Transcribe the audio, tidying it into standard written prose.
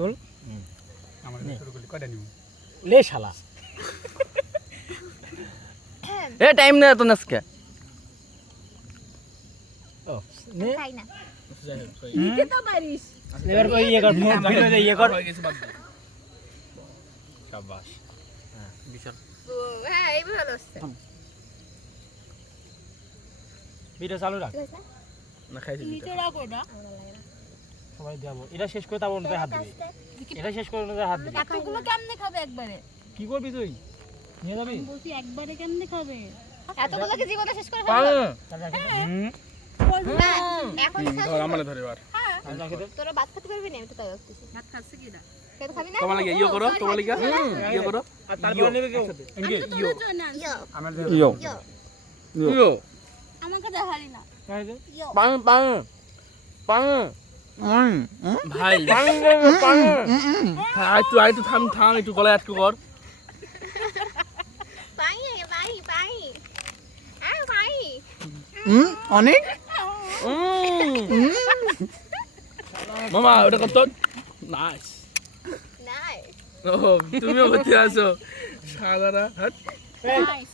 তোল আমাদের শুরু করলি কয়টা নিব লে শালা এ টাইম না তো আজকে ও নে খাই না নিতে তো পারিস এবার কই ইয়ে কর ভিডিও ইয়ে কর শাবাশ বিশাল হ্যাঁ এই ভালো হচ্ছে ভিডিও চালু রাখ না খাইছি নিচে রাখো না সবাই দেবো এটা শেষ করে তারপর ওনাদের হাত দিবি এটা শেষ করে ওনাদের হাত দিবি এতগুলো কেমনে খাবে একবারে কি করবি তুই নিয়ে যাবি বলছি একবারে কেমনে খাবে এতগুলো কি জীবনটা শেষ করে পান না এখন ধর আমারে ধরে এবার তোরা ভাত খেতে পারবি না আমি তো তাই বলতেছি ভাত খাচ্ছে কি না খেতে খাবি না তোমার লাগে ইয়ে করো তোমার লাগে ইয়ে করো আর তারপর নেবে কেউ আমি তো তোর জন্য আনছি। ইয়ো আমাদের ইয়ো ইয়ো ইয়ো আমাকে দেখালি না ইয়ো পান পান পান ভাই পান পান আই তো থাম থাম একটু গলায় আটকে কর পাই পাই পাই পাই অনেক মামা ওটা কত নাইস নাই ও তুমিও করতে আসো সাদারা হাত নাইস